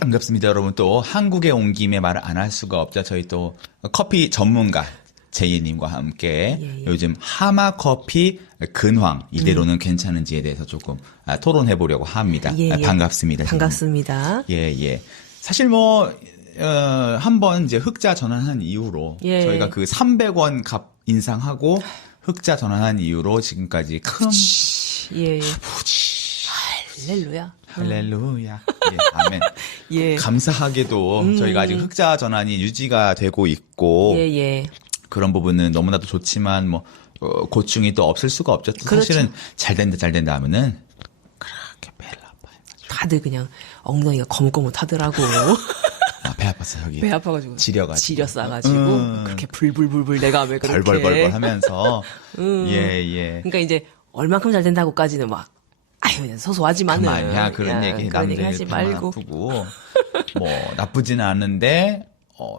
반갑습니다, 여러분. 또 한국에 온 김에 말을 안 할 수가 없죠. 저희 또 커피 전문가 제이님과 함께 요즘 하마 커피 근황 이대로는 괜찮은지에 대해서 조금 토론해 보려고 합니다. 반갑습니다. 반갑습니다. 예. 사실 뭐 한번 이제 흑자 전환한 이후로 저희가 그 300원 값 인상하고 흑자 전환한 이후로 지금까지 큰 할렐루야. 할렐루야. 아멘. 감사하게도 저희가 아직 흑자 전환이 유지가 되고 있고 그런 부분은 너무나도 좋지만 뭐 고충이 또 없을 수가 없죠. 또 사실은 잘 된다 하면은 그렇게 배를 아파요. 다들 그냥 엉덩이가 거뭇거뭇하더라고. 배 아팠어 여기. 배 아파가지고. 지려싸가지고. 그렇게 불불불불 내가 왜 그렇게. 벌벌벌벌 하면서. 예. 그러니까 이제 얼만큼 잘 된다고까지는 막 그냥 소소하지만은. 그만이야 그런 얘기 남들 하지 말고. 아프고 뭐 나쁘지는 않은데.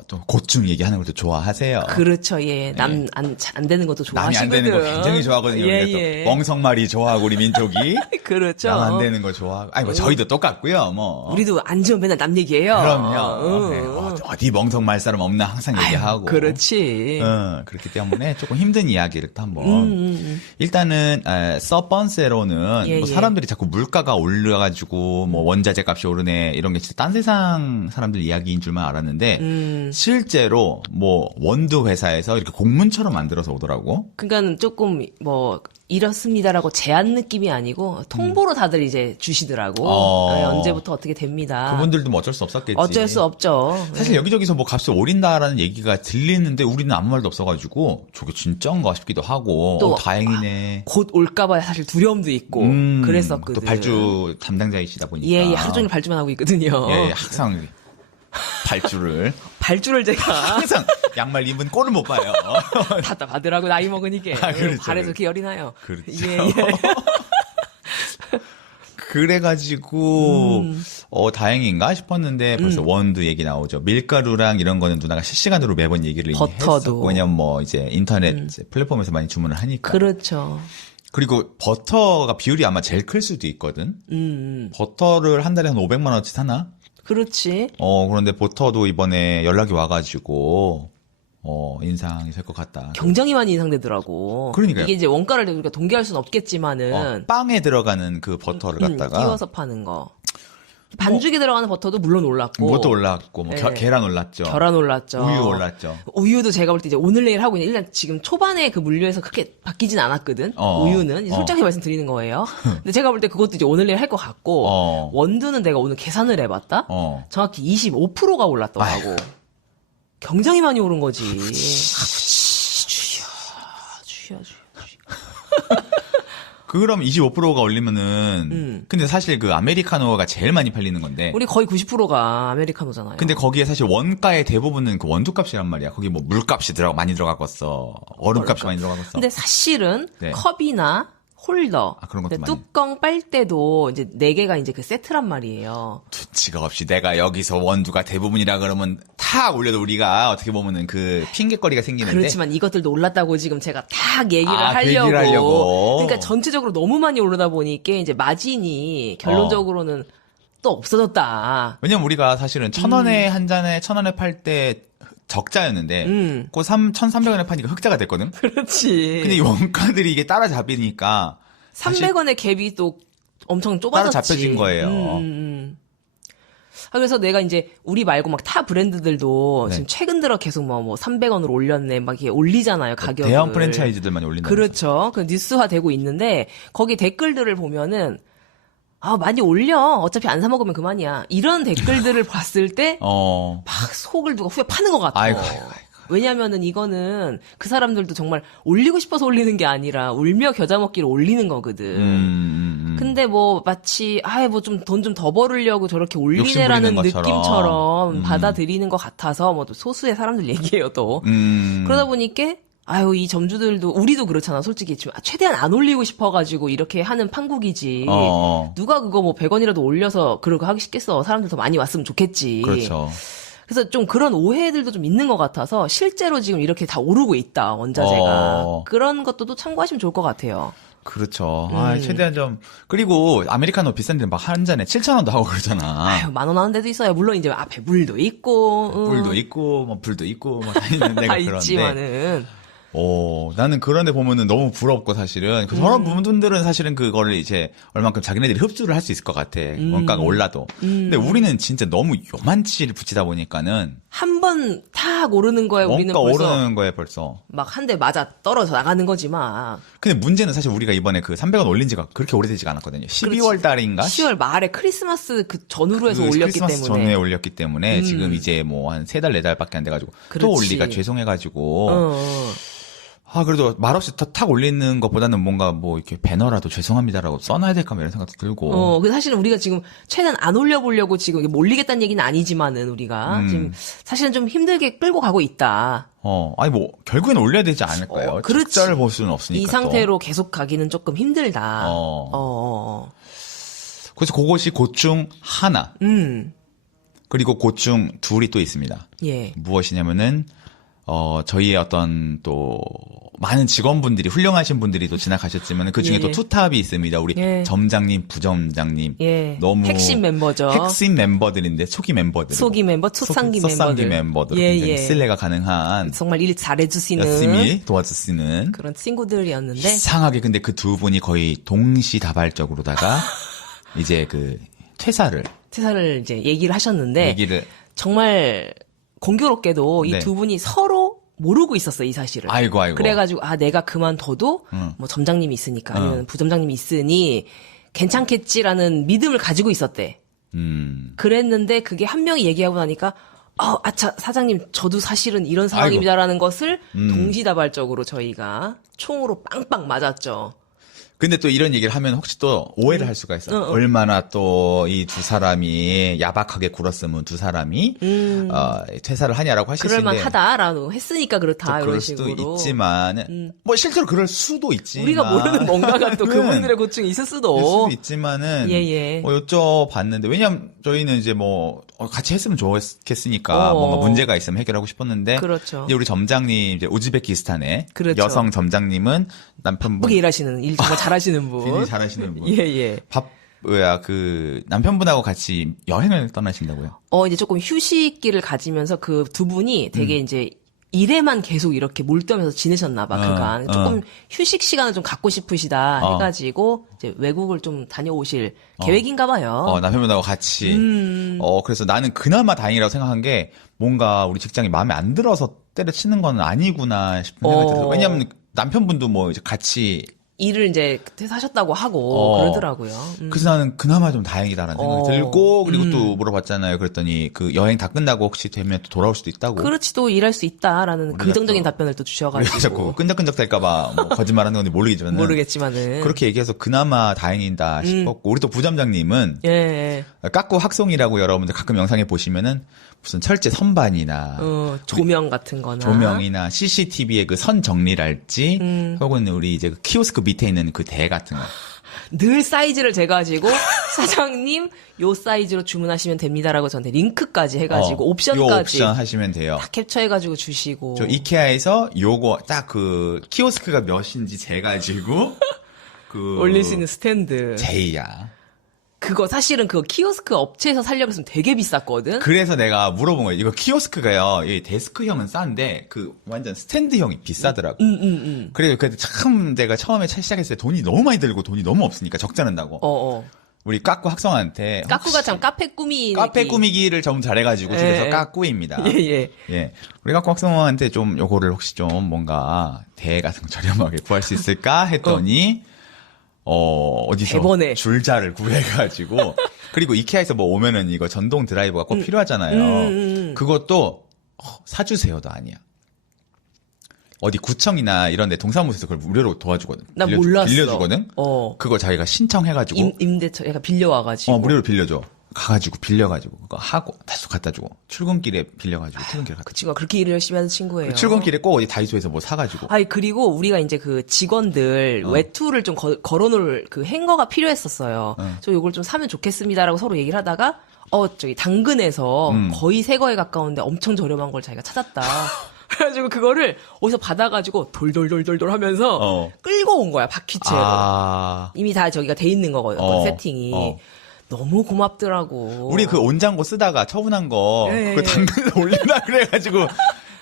또 고충 얘기하는 것도 좋아하세요. 그렇죠, 남 안 되는 것도 좋아하시거든. 남이 안 되는 거 굉장히 좋아하거든요. 또 멍석말이 좋아하고 우리 민족이. 그렇죠. 남 안 되는 거 좋아하고. 뭐 저희도 똑같고요. 뭐. 우리도 안 좋으면 맨날 남 얘기해요. 그럼요. 어디 멍석말 사람 없나 항상 얘기하고. 그렇지. 그렇기 때문에 조금 힘든 이야기를 또 한번. 일단은 서번세로는 뭐 사람들이 자꾸 물가가 올라가지고 뭐 원자재 값이 오르네 이런 게 진짜 딴 세상 사람들 이야기인 줄만 알았는데 실제로 뭐 원두 회사에서 이렇게 공문처럼 만들어서 오더라고. 그러니까 조금 뭐 이렇습니다라고 제안 느낌이 아니고 통보로 다들 이제 주시더라고. 언제부터 어떻게 됩니다. 그분들도 뭐 어쩔 수 없었겠지. 어쩔 수 없죠. 사실 여기저기서 뭐 값이 오른다라는 얘기가 들리는데 우리는 아무 말도 없어가지고 저게 진짜인가 싶기도 하고. 또 다행이네. 곧 올까봐 사실 두려움도 있고 그랬었거든. 또 발주 담당자이시다 보니까. 하루 종일 발주만 하고 있거든요. 항상 발주를 제가 항상 양말 입은 꼴을 못 봐요. 답답하더라고 나이 먹으니까. 그렇죠. 발에서 계열이 나요. 그렇죠. 그래가지고 다행인가 싶었는데 벌써 원두 얘기 나오죠. 밀가루랑 이런 거는 누나가 실시간으로 매번 얘기를 이미 했었고 왜냐면 뭐 이제 인터넷 플랫폼에서 많이 주문을 하니까. 그렇죠. 그리고 버터가 비율이 아마 제일 클 수도 있거든. 버터를 한 달에 한 500만 원어치 사나? 그렇지. 그런데 버터도 이번에 연락이 와가지고, 인상이 될 것 같다. 굉장히 많이 인상되더라고. 그러니까요. 이게 이제 원가를 우리가 동기할 수는 없겠지만은. 빵에 들어가는 그 버터를 갖다가. 끼워서 파는 거. 반죽에 들어가는 버터도 물론 올랐고. 그것도 올랐고, 뭐, 계란 올랐죠. 계란 올랐죠. 우유 올랐죠. 우유도 제가 볼 때 이제 오늘 내일 하고 있는, 일단 지금 초반에 그 물류에서 크게 바뀌진 않았거든. 우유는. 솔직히 말씀드리는 거예요. 근데 제가 볼 때 그것도 이제 오늘 내일 할 것 같고. 원두는 내가 오늘 계산을 해봤다? 정확히 25%가 올랐더라고. 굉장히 많이 오른 거지. 주여. 그럼 25%가 올리면은 근데 사실 그 아메리카노가 제일 많이 팔리는 건데 우리 거의 90%가 아메리카노잖아요. 근데 거기에 사실 원가의 대부분은 그 원두값이란 말이야. 거기 뭐 물값이 많이 들어가겠어. 얼음값이 많이 들어가겠어. 근데 사실은 컵이나 홀더, 그런 것도 뚜껑 빨대도 이제 4개가 이제 그 세트란 말이에요. 두치가 없이 내가 여기서 원두가 대부분이라 그러면 탁 올려도 우리가 어떻게 보면은 그 핑계거리가 생기는데. 그렇지만 이것들도 올랐다고 지금 제가 딱 얘기를 하려고. 그러니까 전체적으로 너무 많이 오르다 보니까 이제 마진이 결론적으로는 또 없어졌다. 왜냐면 우리가 사실은 1,000원에 한 잔에 1,000원에 팔 때 적자였는데, 그 1,300원에 파니까 흑자가 됐거든? 그렇지. 근데 이 원가들이 이게 따라잡히니까. 300원의 갭이 또 엄청 좁아졌지. 따라잡혀진 거예요. 그래서 내가 이제 우리 말고 막 타 브랜드들도 지금 최근 들어 계속 뭐 300원으로 올렸네, 막 이렇게 올리잖아요, 가격을. 대형 프랜차이즈들만 올린다. 그렇죠. 그 뉴스화 되고 있는데, 거기 댓글들을 보면은, 많이 올려. 어차피 안 사먹으면 그만이야. 이런 댓글들을 봤을 때, 막 속을 누가 후에 파는 것 같아. 아이고. 왜냐면은 이거는 그 사람들도 정말 올리고 싶어서 올리는 게 아니라 울며 겨자 먹기를 올리는 거거든. 근데 뭐 마치, 뭐 좀 돈 좀 더 벌으려고 저렇게 올리네라는 느낌처럼 받아들이는 것 같아서 뭐 또 소수의 사람들 얘기해요, 또. 그러다 보니까 이 점주들도, 우리도 그렇잖아, 솔직히. 지금 최대한 안 올리고 싶어가지고 이렇게 하는 판국이지. 누가 그거 뭐 100원이라도 올려서 그러고 하기 쉽겠어. 사람들 더 많이 왔으면 좋겠지. 그렇죠. 그래서 좀 그런 오해들도 좀 있는 것 같아서 실제로 지금 이렇게 다 오르고 있다, 원자재가. 그런 것도 또 참고하시면 좋을 것 같아요. 그렇죠. 최대한 좀 그리고 아메리카노 비싼 데는 막 한 잔에 7,000원도 하고 그러잖아. 아유, 10,000원 하는 데도 있어요. 물론 이제 앞에 물도 있고, 물도 있고 뭐 불도 있고 뭐 다 있는 데가 다 그런데. 있지만은. 나는 그런 데 보면은 너무 부럽고 사실은 저런 부분들은 사실은 그거를 이제 얼만큼 자기네들이 흡수를 할 수 있을 것 같아. 원가가 올라도. 근데 우리는 진짜 너무 요만치를 붙이다 보니까는 한 번 탁 오르는 거에 우리는 원가 벌써 오르는 거에 벌써. 막 한 대 맞아 떨어져 나가는 거지 막. 근데 문제는 사실 우리가 이번에 그 300원 올린 지가 그렇게 오래되지가 않았거든요. 12월 달인가? 10월 말에 크리스마스 그 전후로 해서 올렸기 크리스마스 때문에. 전후에 올렸기 때문에 지금 이제 뭐 한 3달, 4달밖에 안 돼가지고 또 그렇지. 올리가 죄송해가지고 어. 그래도 말없이 탁 올리는 것보다는 뭔가 뭐 이렇게 배너라도 죄송합니다라고 써놔야 될까 뭐 이런 생각도 들고. 그 사실은 우리가 지금 최대한 안 올려보려고 지금 이게 몰리겠다는 얘기는 아니지만은 우리가 지금 사실은 좀 힘들게 끌고 가고 있다. 아니 뭐 결국엔 올려야 되지 않을까요? 그렇지. 적자를 볼 수는 없으니까. 이 상태로 계속 가기는 조금 힘들다. 그래서 그것이 고충 하나. 그리고 고충 둘이 또 있습니다. 예. 무엇이냐면은 저희의 어떤 또 많은 직원분들이 훌륭하신 분들이 또 지나가셨지만 그 중에 예. 또 투탑이 있습니다. 우리 예. 점장님, 부점장님. 예. 너무 핵심 멤버죠. 핵심 멤버들인데 초기 멤버들. 소기 멤버, 초창기 멤버들. 예, 굉장히 예. 신뢰가 가능한 정말 일 잘해주시는 열심히 도와주시는 그런 친구들이었는데 이상하게 근데 그 두 분이 거의 동시다발적으로다가 이제 그 퇴사를 이제 얘기를 하셨는데 얘기를 정말 공교롭게도 이 네. 두 분이 서로 모르고 있었어요, 이 사실을. 아이고. 그래가지고 내가 그만둬도 뭐 점장님이 있으니까 아니면 부점장님이 있으니 괜찮겠지라는 믿음을 가지고 있었대. 그랬는데 그게 한 명이 얘기하고 나니까 아차 사장님 저도 사실은 이런 상황입니다라는 것을 동시다발적으로 저희가 총으로 빵빵 맞았죠. 근데 또 이런 얘기를 하면 혹시 또 오해를 할 수가 있어. 얼마나 또 이 두 사람이 야박하게 굴었으면 두 사람이 퇴사를 하냐라고 하실 수 있는데 그럴만하다라고 했으니까 그렇다 또 이런 그럴 식으로. 수도 있지만 뭐 실제로 그럴 수도 있지만 우리가 모르는 뭔가가 또 그분들의 고충이 있을 수도. 있지만은 예. 여쭤봤는데 왜냐면 저희는 이제 뭐 같이 했으면 좋겠으니까 뭔가 문제가 있으면 해결하고 싶었는데 그렇죠. 이제 우리 점장님 이제 우즈베키스탄의 그렇죠. 여성 점장님은 남편분 바쁘게 일하시는 일 정말 잘하시는 분. 굉장히 잘하시는 분. 예. 그 남편분하고 같이 여행을 떠나신다고요? 이제 조금 휴식기를 가지면서 그 두 분이 되게 이제 일에만 계속 이렇게 몰두하면서 지내셨나 봐, 그간. 조금 휴식 시간을 좀 갖고 싶으시다 해가지고 이제 외국을 좀 다녀오실 계획인가 봐요. 남편분하고 같이. 그래서 나는 그나마 다행이라고 생각한 게 뭔가 우리 직장이 마음에 안 들어서 때려치는 건 아니구나 싶은 생각이 들어서. 왜냐면 남편분도 뭐 이제 같이 일을 이제 퇴사하셨다고 하고 그러더라고요. 그래서 나는 그나마 좀 다행이다라는 생각이 들고 그리고 또 물어봤잖아요. 그랬더니 그 여행 다 끝나고 혹시 되면 또 돌아올 수도 있다고. 그렇지 또 일할 수 있다라는 긍정적인 답변을 또 주셔가지고. 자꾸 끈적끈적 될까봐 뭐 거짓말하는 건지 모르겠지만은 그렇게 얘기해서 그나마 다행이다 싶었고 우리 또 부점장님은 까꾸 학송이라고 여러분들 가끔 영상에 보시면은 무슨 철제 선반이나 조명 같은 거나 조명이나 CCTV의 그 선 정리랄지 혹은 우리 이제 그 키오스크 밑에 있는 그 대 같은 거 늘 사이즈를 재가지고 사장님 요 사이즈로 주문하시면 됩니다라고 저한테 링크까지 해가지고 옵션까지 요 옵션 하시면 돼요. 다 캡처해가지고 주시고 저 이케아에서 요거 딱 그 키오스크가 몇인지 재가지고 그 올릴 수 있는 스탠드 제이야. 그거 사실은 그 키오스크 업체에서 살려고 했으면 되게 비쌌거든. 그래서 내가 물어본 거예요. 이거 키오스크가요. 이 데스크형은 싼데 그 완전 스탠드형이 비싸더라고. 그래서 참 내가 처음에 시작했을 때 돈이 너무 많이 들고 돈이 너무 없으니까 적자는다고. 우리 까꾸 학생한테 까꾸가 참 카페 꾸미기를 좀 잘해가지고 집에서 까꾸입니다. 예. 우리 까꾸 학생한테 좀 요거를 혹시 좀 뭔가 대 같은 거 저렴하게 구할 수 있을까 했더니 어디서 대번에. 줄자를 구해가지고 그리고 이케아에서 뭐 오면은 이거 전동 드라이버가 꼭 필요하잖아요. 그것도 사주세요도 아니야. 어디 구청이나 이런 데 동사무소에서 그걸 무료로 도와주거든. 난 몰랐어. 빌려주거든. 그거 자기가 신청해가지고 임대차 얘가 빌려와가지고 무료로 빌려줘. 가가지고 빌려가지고 그거 하고 다시 갖다 주고 출근길에 빌려가지고 퇴근길에 갖다 그 친구가 그렇게 일을 열심히 하는 친구예요. 출근길에 꼭 어디 다이소에서 뭐 사가지고. 그리고 우리가 이제 그 직원들 외투를 좀 걸어놓을 그 행거가 필요했었어요. 저 요걸 좀 사면 좋겠습니다라고 서로 얘기를 하다가 저기 당근에서 거의 새 거에 가까운데 엄청 저렴한 걸 자기가 찾았다. 그래가지고 그거를 어디서 받아가지고 돌돌돌돌돌 하면서 끌고 온 거야, 바퀴채로. 이미 다 저기가 돼 있는 거거든, 세팅이. 너무 고맙더라고. 우리 그 온장고 쓰다가 처분한 거, 그거 당근에다 올리나 그래가지고,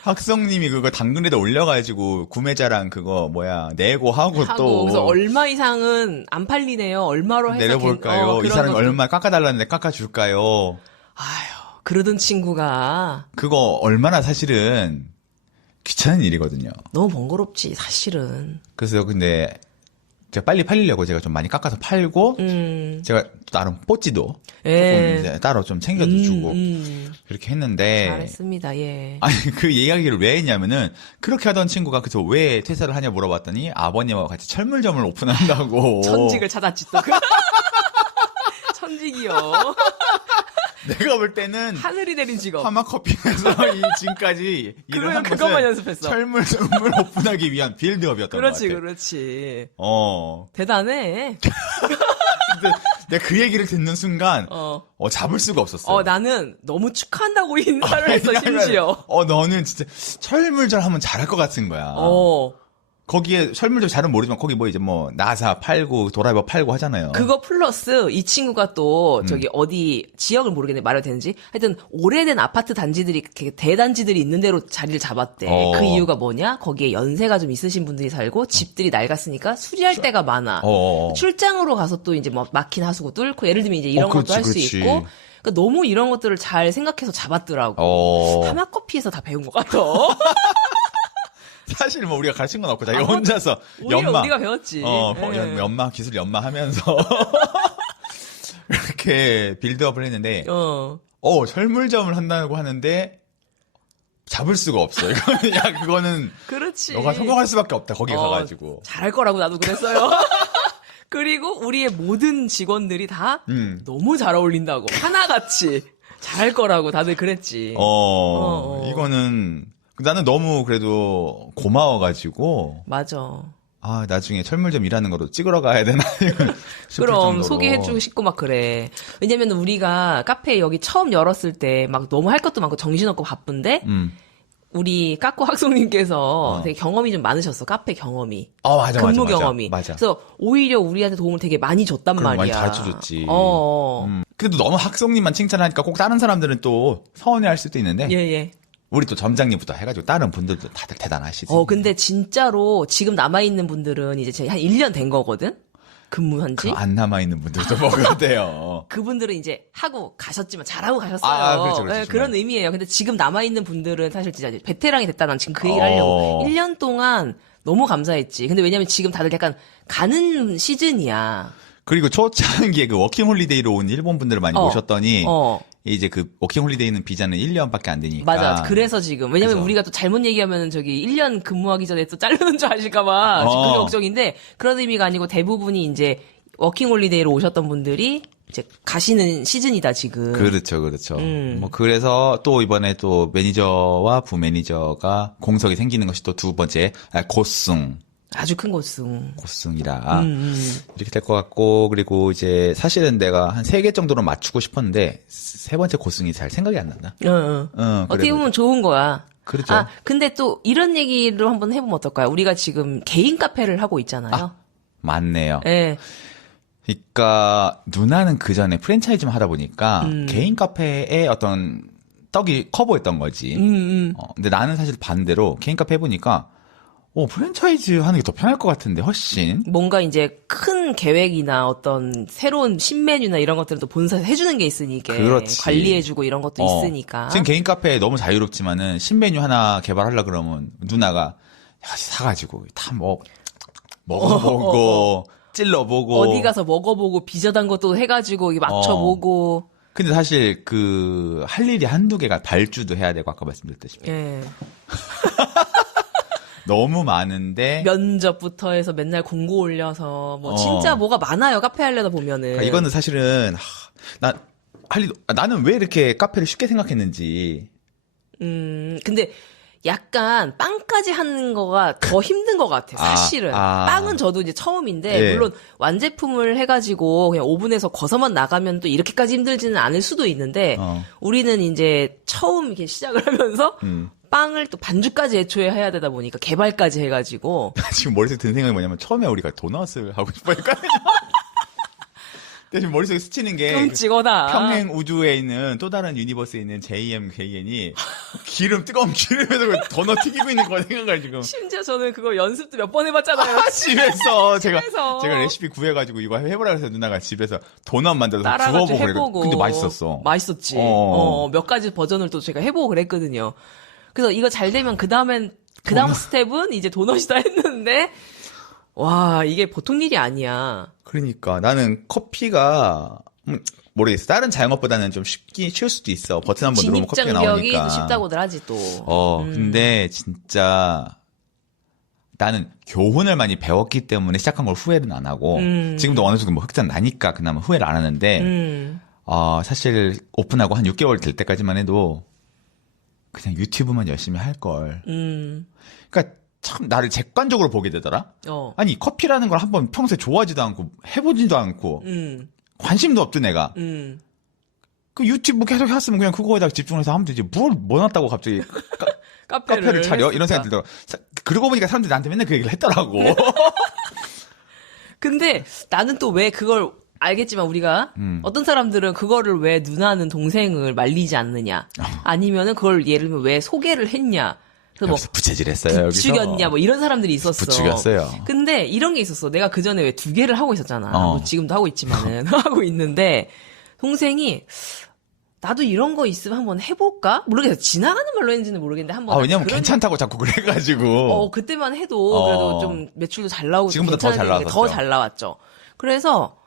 학성님이 그거 당근에다 올려가지고, 구매자랑 그거, 내고 하고 또. 그래서 얼마 이상은 안 팔리네요. 얼마로 해서. 내려볼까요? 이 사람이 얼마 깎아달라는데 깎아줄까요? 아휴, 그러던 친구가. 그거 얼마나 사실은 귀찮은 일이거든요. 너무 번거롭지, 사실은. 그래서 근데, 제가 빨리 팔리려고 제가 좀 많이 깎아서 팔고, 제가 나름 뽀찌도 조금 이제 따로 좀 챙겨도 주고, 그렇게 했는데. 잘했습니다, 예. 아니, 그 이야기를 왜 했냐면은, 그렇게 하던 친구가 그래서 왜 퇴사를 하냐 물어봤더니, 아버님하고 같이 철물점을 오픈한다고. 천직을 찾았지, 또. 천직이요. 내가 볼 때는 하늘이 내린 직업. 하마커피에서 이 지금까지 일을 한 그것만 것은 연습했어. 철물점을 오픈하기 위한 빌드업이었던 것 같아. 그렇지. 어. 대단해. 근데 내가 그 얘기를 듣는 순간 잡을 수가 없었어. 나는 너무 축하한다고 인사를 했어, 심지어. 너는 진짜 철물점 하면 잘할 것 같은 거야. 거기에 철물점 잘은 모르지만 거기 나사 팔고 도라이버 팔고 하잖아요. 그거 플러스 이 친구가 또 저기 어디 지역을 모르겠네, 말해도 되는지. 하여튼 오래된 아파트 단지들이 이렇게 대단지들이 있는 대로 자리를 잡았대. 그 이유가 뭐냐? 거기에 연세가 좀 있으신 분들이 살고 집들이 낡았으니까 수리할 때가 많아. 출장으로 가서 또 이제 막힌 하수구 뚫고 예를 들면 이제 이런 것도 할 수 있고. 그러니까 너무 이런 것들을 잘 생각해서 잡았더라고. 하마커피에서 다 배운 것 같아. 사실 우리가 가르친 건 없고 자기 혼자서 우리가 배웠지. 연마 기술 연마하면서 이렇게 빌드업을 했는데 철물점을 한다고 하는데 잡을 수가 없어. 이거는 그거는 그렇지. 너가 성공할 수밖에 없다. 거기 가가지고 잘할 거라고 나도 그랬어요. 그리고 우리의 모든 직원들이 다 너무 잘 어울린다고 하나같이 잘할 거라고 다들 그랬지. 이거는 나는 너무 그래도 고마워가지고. 맞아. 나중에 철물점 일하는 거로 찍으러 가야 되나? 그럼 정도로. 소개해주고 싶고 막 그래. 왜냐면 우리가 카페 여기 처음 열었을 때 막 너무 할 것도 많고 정신없고 바쁜데 우리 까꾸 학송님께서 되게 경험이 좀 많으셨어. 카페 경험이. 맞아. 근무 경험이. 맞아. 그래서 오히려 우리한테 도움을 되게 많이 줬단 말이야. 많이 가르쳐줬지. 그래도 너무 학송님만 칭찬하니까 꼭 다른 사람들은 또 서운해할 수도 있는데. 예. 우리 또 점장님부터 해가지고 다른 분들도 다들 대단하시지. 근데 진짜로 지금 남아있는 분들은 이제 한 1년 된 거거든? 근무한 지? 안 남아있는 분들도 먹어야 돼요. 그분들은 이제 하고 가셨지만 잘하고 가셨어요. 그렇죠. 그런 의미예요. 근데 지금 남아있는 분들은 사실 진짜 베테랑이 됐다. 난 지금 그 얘기를 하려고. 1년 동안 너무 감사했지. 근데 왜냐면 지금 다들 약간 가는 시즌이야. 그리고 초창기에 그 워킹홀리데이로 온 일본 분들을 많이 모셨더니 이제 그 워킹홀리데이는 비자는 1년밖에 안 되니까. 맞아. 그래서 지금. 왜냐면 우리가 또 잘못 얘기하면 저기 1년 근무하기 전에 또 자르는 줄 아실까봐. 지금 그게 걱정인데 그런 의미가 아니고 대부분이 이제 워킹홀리데이로 오셨던 분들이 이제 가시는 시즌이다, 지금. 그렇죠. 그래서 또 이번에 또 매니저와 부매니저가 공석이 생기는 것이 또 두 번째, 고승. 아주 큰 고승. 고승이라. 이렇게 될 것 같고, 그리고 이제 사실은 내가 한 3개 정도로 맞추고 싶었는데, 세 번째 고승이 잘 생각이 안 난다. 어떻게 보면 좋은 거야. 그렇죠. 근데 또 이런 얘기를 한번 해보면 어떨까요? 우리가 지금 개인 카페를 하고 있잖아요. 맞네요. 네. 그러니까 누나는 그 전에 프랜차이즈만 하다 보니까 개인 카페의 어떤 떡이 커 보였던 거지. 근데 나는 사실 반대로 개인 카페 해보니까 프랜차이즈 하는 게 더 편할 것 같은데, 훨씬. 뭔가 이제 큰 계획이나 어떤 새로운 신메뉴나 이런 것들은 또 본사에서 해주는 게 있으니까. 그렇지. 관리해주고 이런 것도 있으니까. 지금 개인 카페 너무 자유롭지만은 신메뉴 하나 개발하려고 그러면 누나가 사가지고 다 먹어보고, 찔러보고. 어디 가서 먹어보고 비저단 것도 해가지고 맞춰보고. 근데 사실 할 일이 한두 개가 발주도 해야 되고, 아까 말씀드렸다시피. 예. 너무 많은,데 면접부터 해서 맨날 공고 올려서 진짜 뭐가 많아요. 카페 하려다 보면은. 그러니까 이거는 사실은 나는 왜 이렇게 카페를 쉽게 생각했는지. 근데 약간 빵까지 하는 거가 더 힘든 것 같아. 사실은. 빵은 저도 이제 처음인데 물론 완제품을 해가지고 그냥 오븐에서 거서만 나가면 또 이렇게까지 힘들지는 않을 수도 있는데 우리는 이제 처음 이렇게 시작을 하면서 빵을 또 반죽까지 애초에 해야 되다 보니까 개발까지 해가지고 지금 머릿속에 든 생각이 뭐냐면 처음에 우리가 도넛을 하고 싶어니까 지금 머릿속에 스치는 게 끔찍하다. 평행 우주에 있는 또 다른 유니버스에 있는 JM, KN이 뜨거운 기름에서 도넛 튀기고 있는 거 생각을 지금. 심지어 저는 그거 연습도 몇 번 해봤잖아요. 집에서 제가 집에서. 레시피 구해가지고 이거 해보라 그래서 누나가 집에서 도넛 만들어서 따라가지고 구워보고 해보고. 근데 맛있었어. 맛있었지. 어. 몇 가지 버전을 또 제가 해보고 그랬거든요. 그래서 이거 잘 되면 그 다음 스텝은 이제 도넛이다 했는데 와 이게 보통 일이 아니야. 그러니까 나는 커피가 모르겠어. 다른 자영업보다는 좀 쉬울 수도 있어. 버튼 한번 누르면 커피가 진입장벽이 나오니까. 쉽다고들 하지 또. 근데 진짜 나는 교훈을 많이 배웠기 때문에 시작한 걸 후회는 안 하고 지금도 어느 정도 뭐 흑자 나니까 그나마 후회를 안 하는데 사실 오픈하고 한 6개월 될 때까지만 해도 그냥 유튜브만 열심히 할 걸. 그러니까 참 나를 객관적으로 보게 되더라. 아니 커피라는 걸 한번 평소에 좋아하지도 않고 해보지도 않고 관심도 없던 내가 그 유튜브 계속 했으면 그냥 그거에다 집중해서 하면 되지. 뭐 놨다고 갑자기 카페를 차려? 이런 생각이 들더라고. 그러고 보니까 사람들이 나한테 맨날 그 얘기를 했더라고. 근데 나는 또 왜 그걸 알겠지만 우리가 어떤 사람들은 그거를 왜 누나는 동생을 말리지 않느냐 아니면은 그걸 예를 들면 왜 소개를 했냐 그래서 뭐 부채질했어요. 부추겼냐 뭐 이런 사람들이 있었어. 부추겼어요. 근데 이런 게 있었어. 내가 그 전에 왜 2개를 하고 있었잖아. 뭐 지금도 하고 있지만은 하고 있는데 동생이 나도 이런 거 있으면 한번 해볼까? 모르겠어. 지나가는 말로 했는지는 모르겠는데 한번. 왜냐면 괜찮다고 자꾸 그래가지고. 그때만 해도 그래도 좀 매출도 잘 나오고 지금보다 더 잘 나왔죠. 더 잘 나왔죠. 그래서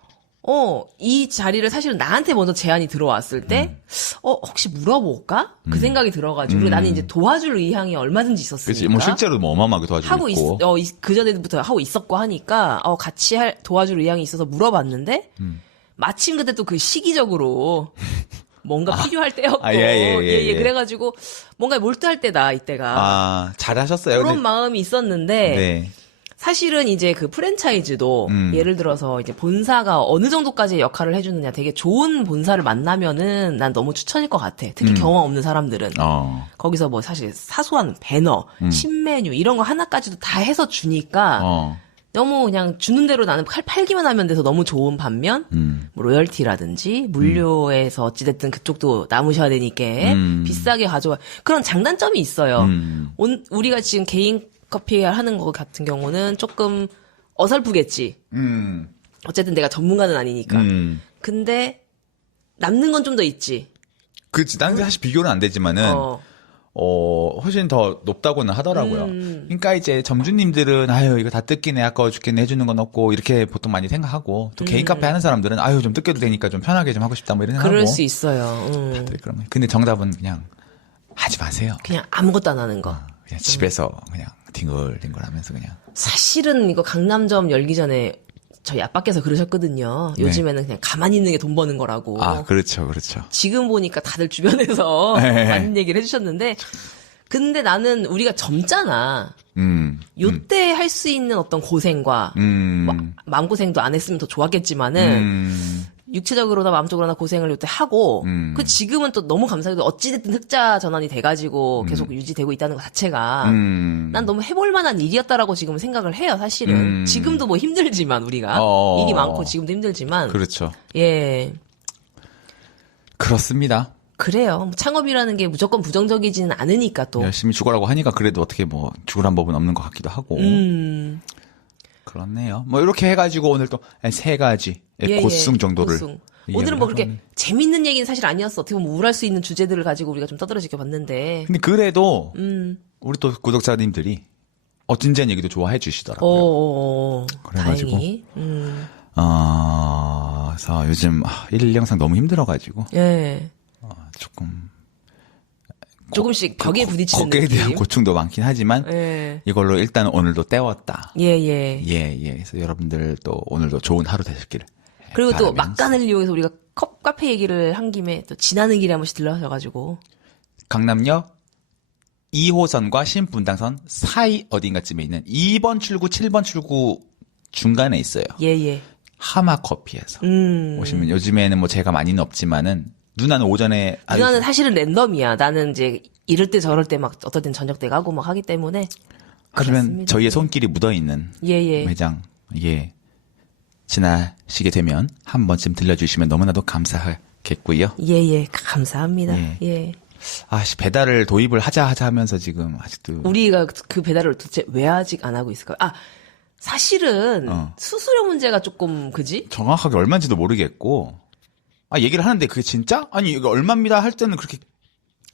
이 자리를 사실은 나한테 먼저 제안이 들어왔을 때, 혹시 물어볼까? 그 생각이 들어가지고. 그리고 나는 이제 도와줄 의향이 얼마든지 있었으니까. 그치, 뭐 실제로 뭐 어마어마하게 도와주고 하고 있고. 그전에부터 하고 있었고 하니까, 같이 도와줄 의향이 있어서 물어봤는데, 마침 그때 또 그 시기적으로, 뭔가 필요할 때였고, 그래가지고, 뭔가 몰두할 때다, 이때가. 잘하셨어요. 그런 마음이 있었는데, 네. 사실은 이제 그 프랜차이즈도 예를 들어서 이제 본사가 어느 정도까지의 역할을 해주느냐 되게 좋은 본사를 만나면은 난 너무 추천일 것 같아. 특히 경험 없는 사람들은. 거기서 뭐 사실 사소한 배너, 신메뉴 이런 거 하나까지도 다 해서 주니까 너무 그냥 주는 대로 나는 팔기만 하면 돼서 너무 좋은 반면 뭐 로열티라든지 물류에서 어찌됐든 그쪽도 남으셔야 되니까 비싸게 가져와. 그런 장단점이 있어요. 우리가 지금 개인 커피 하는 거 같은 경우는 조금 어설프겠지. 어쨌든 내가 전문가는 아니니까. 근데 남는 건 좀 더 있지. 그치. 나는 사실 비교는 안 되지만은 훨씬 더 높다고는 하더라고요. 그러니까 이제 점주님들은 이거 다 뜯기네 아까워 죽겠네 해주는 건 없고 이렇게 보통 많이 생각하고 또 개인 카페 하는 사람들은 좀 뜯겨도 되니까 좀 편하게 좀 하고 싶다 뭐 이런 생각하고. 그럴 수 있어요. 그러면 근데 정답은 그냥 하지 마세요. 그냥 아무것도 안 하는 거. 그냥 집에서 그냥 뒹굴뒹굴 하면서 그냥. 사실은 이거 강남점 열기 전에 저희 아빠께서 그러셨거든요. 요즘에는 그냥 가만히 있는 게 돈 버는 거라고. 그렇죠. 지금 보니까 다들 주변에서 많은 얘기를 해주셨는데, 근데 나는 우리가 젊잖아. 요때 할 수 있는 어떤 고생과, 마음고생도 안 했으면 더 좋았겠지만은, 육체적으로나 마음적으로나 고생을 요때 하고, 그 지금은 또 너무 감사하게도 어찌됐든 흑자 전환이 돼가지고 계속 유지되고 있다는 것 자체가, 난 너무 해볼 만한 일이었다라고 지금 생각을 해요, 사실은. 지금도 뭐 힘들지만, 우리가. 일이 많고 지금도 힘들지만. 그렇죠. 예. 그렇습니다. 그래요. 창업이라는 게 무조건 부정적이지는 않으니까 또. 열심히 죽으라고 하니까 그래도 어떻게 뭐 죽으란 법은 없는 것 같기도 하고. 그렇네요. 뭐 이렇게 해가지고 오늘 또 3가지 고승 정도를. 고승. 오늘은 뭐 그렇게 재밌는 얘기는 사실 아니었어. 어떻게 보면 우울할 수 있는 주제들을 가지고 우리가 좀 떠들어지게 봤는데. 근데 그래도 우리 또 구독자님들이 진지한 얘기도 좋아해 주시더라고요. 그래가지고. 다행히. 그래서 요즘 일일 영상 너무 힘들어가지고. 예. 조금씩 벽에 부딪히는 거기에 느낌. 대한 고충도 많긴 하지만 이걸로 일단 오늘도 때웠다. 예. 그래서 여러분들 또 오늘도 좋은 하루 되셨기를. 그리고 또 막간을 이용해서 우리가 카페 얘기를 한 김에 또 지나는 길에 한 번씩 들러셔가지고 강남역 2호선과 신분당선 사이 어딘가쯤에 있는 2번 출구, 7번 출구 중간에 있어요. 예. 하마커피에서 오시면 요즘에는 뭐 제가 많이는 없지만은 누나는 오전에 누나는 사실은 랜덤이야. 나는 이제 이럴 때 저럴 때 막 어떨 땐 저녁 때 가고 막 하기 때문에. 그러면 그렇습니다. 저희의 손길이 묻어있는 예. 매장 지나시게 되면 한 번쯤 들려주시면 너무나도 감사하겠고요. 예. 감사합니다. 예. 예. 배달을 도입을 하자 하면서 지금 아직도 우리가 그 배달을 도대체 왜 아직 안 하고 있을까요? 사실은 수수료 문제가 조금 그지? 정확하게 얼마인지도 모르겠고 얘기를 하는데 그게 진짜? 아니 이거 얼마입니다 할 때는 그렇게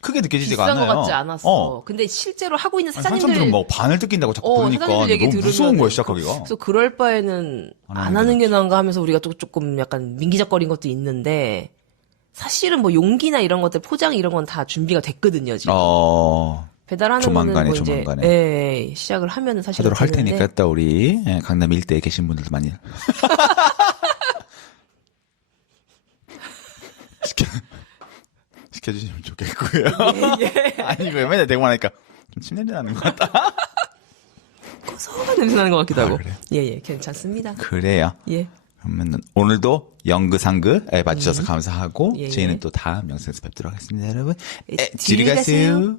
크게 느껴지지가 비싼 않아요. 것 같지 않았어. 근데 실제로 하고 있는 사장님들 사람들은 뭐 반을 뜯긴다고 자꾸 그러니까 사장님들 얘기 너무 무서운 들으면은 거야 시작하기가. 그래서 그럴 바에는 안 하는 게 나은가 하면서 우리가 조금 약간 민기적거린 것도 있는데 사실은 뭐 용기나 이런 것들 포장 이런 건 다 준비가 됐거든요 지금. 배달하는 조만간에, 거는 뭐 이제 조만간에. 시작을 하면은 사실 하도록 할 테니까 또 우리 강남 일대에 계신 분들도 많이 시켜주시면 좋겠고요. 아니 왜 맨날 대고 하니까 좀 침냄새 나는 것 같다. 고소한 냄새 나는 것 같기도 하고. 그래? 예, 괜찮습니다. 그래요. 예. 그러면 오늘도 연그상그에 맞추셔서 감사하고 예. 저희는 또 다음 영상에서 뵙도록 하겠습니다, 여러분. 지리 가세요.